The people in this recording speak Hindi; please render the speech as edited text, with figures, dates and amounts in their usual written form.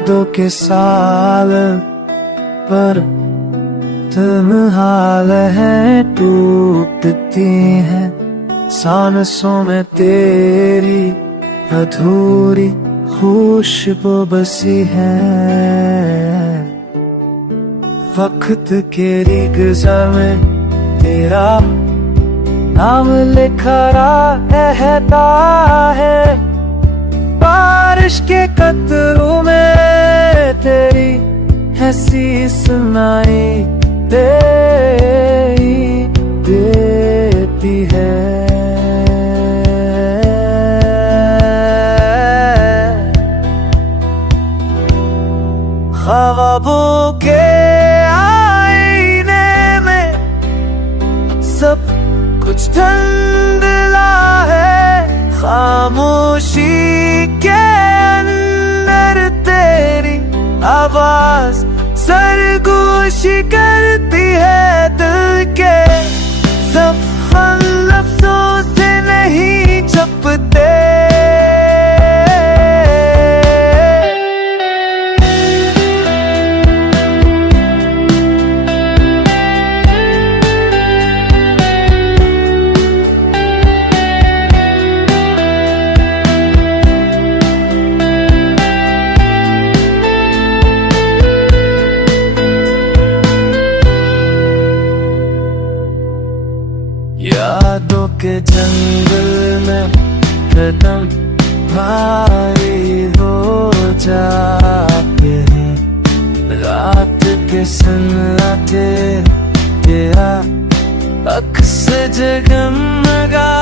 यादों के साल पर तन्हाल है टूटती हैं सांसों में तेरी अधूरी खुशबू बसी है। वक्त के रिग़ज़ा में तेरा नाम लिखा रहता है, बारिश के कतरों में तेरी हंसी सुनाई देती है। ख्वाबों के आईने में सब कुछ धुंधला है, खामोशी के अंदर तेरी आवाज सरगोश करती है। दिल के ज़ख्म लफ्ज़ों से नहीं छपते, यादों के जंगल में कदम भारी हो जाते हैं। रात के सन्नाटे तेरा अक्स जगमगा